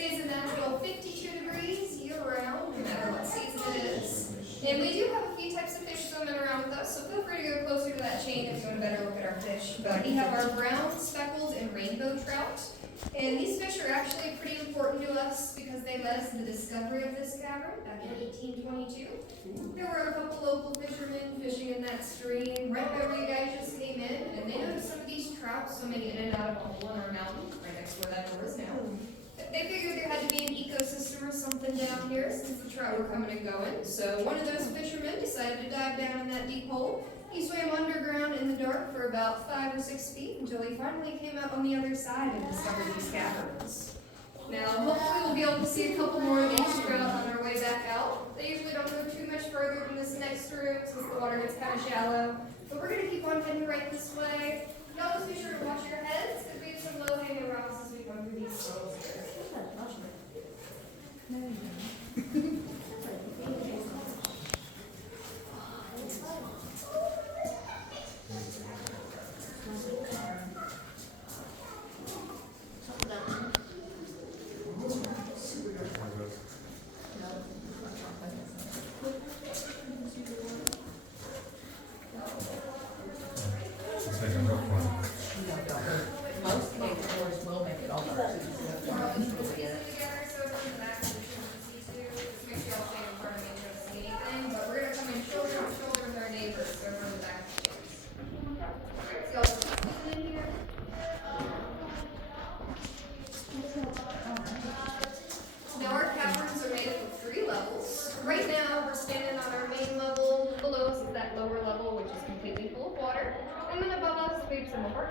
stays a natural 52 degrees year-round, no matter what season it is. And we do have a few types of fish swimming around with us, so feel free to go closer to that chain if you want a better look at our fish. But we have our brown, speckled, and rainbow trout. And these fish are actually pretty important to us because they led us to the discovery of this cavern back in 1822. There were a couple local fishermen fishing in that stream right where you guys just came in, and they noticed some of these trout swimming in and out of a hole in our mountain, right next to where that door is now. They figured there had to be an ecosystem or something down here since the trout were coming and going. So one of those fishermen decided to dive down in that deep hole. He swam underground in the dark for about 5 or 6 feet until he finally came out on the other side and discovered these caverns. Now, hopefully we'll be able to see a couple more of these trout on our way back out. They usually don't go too much further than this next room since the water gets kind of shallow. But we're going to keep on heading right this way. Y'all just be sure to watch your heads because we have some low-hanging rocks as we go through these tunnels here.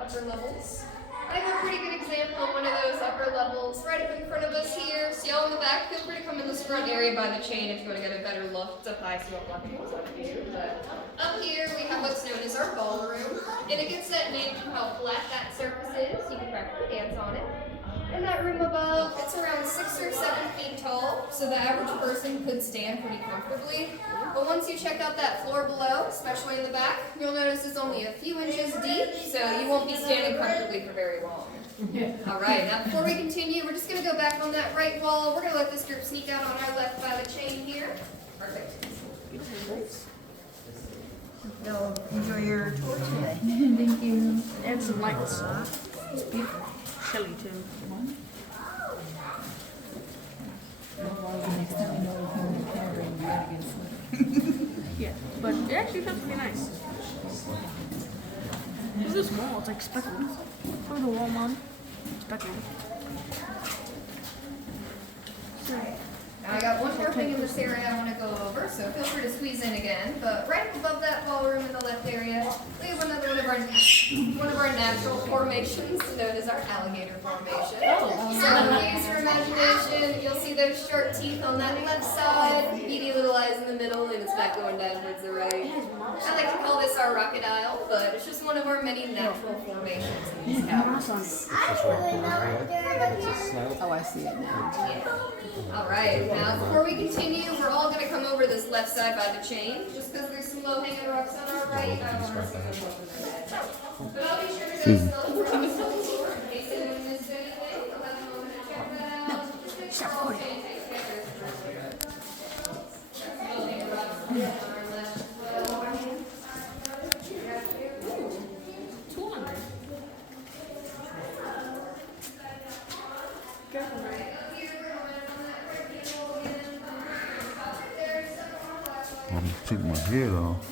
Upper levels. I have a pretty good example of one of those upper levels right up in front of us here. So y'all in the back, feel free to come in this front area by the chain if you want to get a better look. It's up high, so you won't block people's up here. But up here, we have what's known as our ballroom. And it gets that name from how flat that surface is. You can practically dance on it. And that room above, it's around 6 or 7 feet tall, so the average person could stand pretty comfortably. But once you check out that floor below, especially in the back, you'll notice it's only a few inches deep, so you won't be standing comfortably for very long. All right, now before we continue, we're just going to go back on that right wall. We're going to let this group sneak out on our left by the chain here. Perfect. Y'all enjoy your tour today. Thank you. And some lights. It's beautiful. Chilly too. Next time you know we're in the Cavern, you gotta get some. Yeah, but it actually feels pretty nice. This is small, it's like speckled. For the warm one, speckled. Now I got one more thing in this area I want to go over, so feel free to squeeze in again. But right above that ballroom in the left area, we have another one of our natural formations known as our alligator formation. So use your imagination. You'll see those sharp teeth on that left side, beady little eyes in the middle, and it's back going down towards the right. I like to call this our crocodile, but it's just one of our many natural formations in these caverns. Oh, I see it now. Yeah. All right. Now, before we continue, we're all going to come over this left side by the chain, just because there's some low-hanging rocks on our right. I don't want to see them over their head. But I'll be sure to go slow for us on the floor in case anyone missed anything. I'll have a moment to check that out. Just make sure all chain takes care of it. Low-hanging rocks on our left as well. Ooh, 200. Careful. I'm gonna take my head off.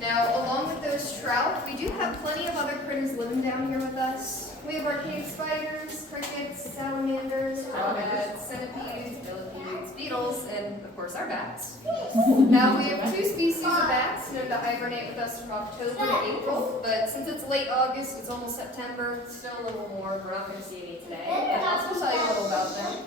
Now, along with those trout, we do have plenty of other critters living down here with us. We have our cave spiders, crickets, salamanders, crawdads, centipedes, millipedes, beetles, and of course our bats. Now, we have 2 species of bats known to hibernate with us from October to April, but since it's late August, it's almost September, it's still a little more. We're not going to see any today, but I'll still tell you a little about them.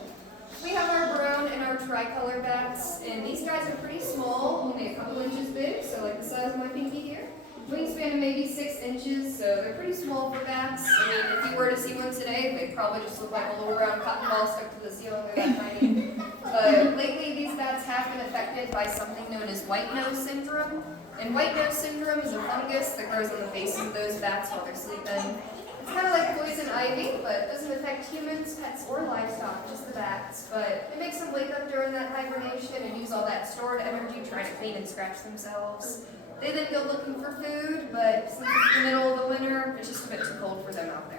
We have our brown and our tricolor bats, and these guys are pretty small, only a couple inches big, so like the size of my pinky here. Wingspan of maybe 6 inches, so they're pretty small for bats. I mean, if you were to see one today, they'd probably just look like a little round cotton ball stuck to the ceiling. They're that tiny. But lately, these bats bats have been affected by something known as white nose syndrome. And white nose syndrome is a fungus that grows on the faces of those bats while they're sleeping. It's kind of like poison ivy, but it doesn't affect humans, pets, or livestock, just the bats. But it makes them wake up during that hibernation and use all that stored energy trying to clean and scratch themselves. They then go looking for food, but since it's the middle of the winter, it's just a bit too cold for them out there.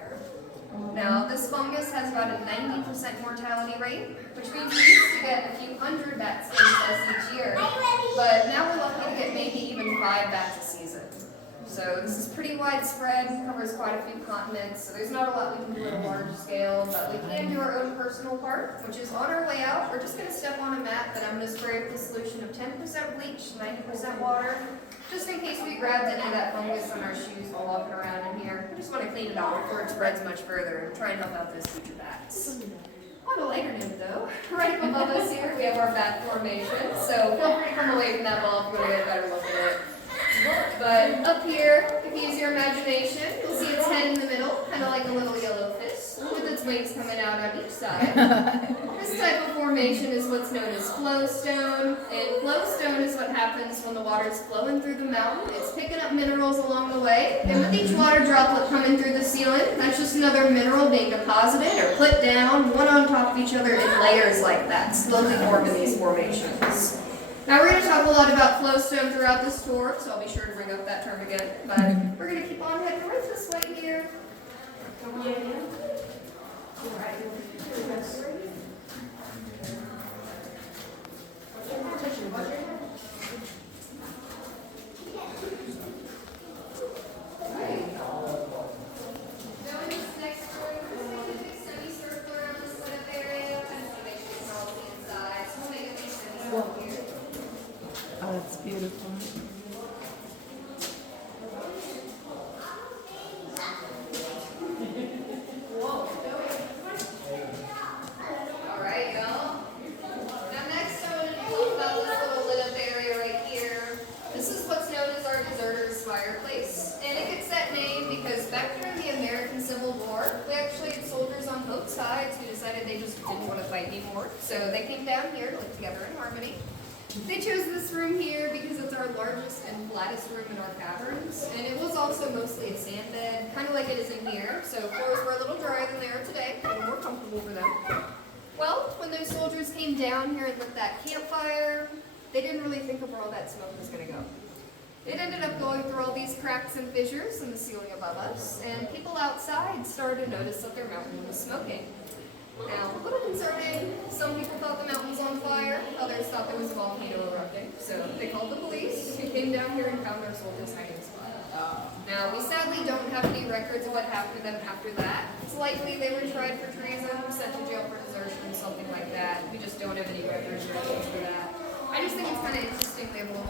Now, this fungus has about a 90% mortality rate, which means we used to get a few hundred bats in us each year, but now we're lucky to get maybe even 5 bats a season. So this is pretty widespread, covers quite a few continents, so there's not a lot we can do at a large scale, but we can do our own personal part, which is on our way out, we're just going to step on a mat that I'm going to spray with a solution of 10% bleach, 90% water, just in case we grabbed any of that fungus on our shoes while walking around in here. We just want to clean it off before it spreads much further and try and help out those future bats. On a lighter note though, right above us here we have our bat formation, so feel free to come away from that ball if you want to get a better look at it. But up here, if you use your imagination, you'll see its head in the middle, kind of like a little yellow fish, with its wings coming out on each side. This type of formation is what's known as flowstone, and flowstone is what happens when the water's flowing through the mountain. It's picking up minerals along the way, and with each water droplet coming through the ceiling, that's just another mineral being deposited or put down, one on top of each other in layers like that, slowly forming these formations. Now we're going to talk a lot about flowstone throughout this tour, so I'll be sure to bring up that term again. But we're going to keep on heading north this way here. Oh, it's beautiful. Alright, y'all. Now next I want to talk about this little lit up area right here. This is what's known as our deserter's fireplace. And it gets that name because back during the American Civil War, we actually had soldiers on both sides who decided they just didn't want to fight anymore. So they came down here to live together in harmony. They chose this room here because it's our largest and flattest room in our caverns, and it was also mostly a sand bed, kind of like it is in here, so floors were a little drier than they are today, a little more comfortable for them. Well, when those soldiers came down here and lit that campfire, they didn't really think of where all that smoke was going to go. It ended up going through all these cracks and fissures in the ceiling above us, and people outside started to notice that their mountain was smoking. Now, a little concerning. Some people thought the mountain was on fire, others thought there was a volcano erupting, so they called the police, who came down here and found our soldiers' hiding spot. Now, we sadly don't have any records of what happened to them after that. It's likely they were tried for treason, sent to jail for desertion, something like that. We just don't have any records or anything for that. I just think it's kind of interesting they have a little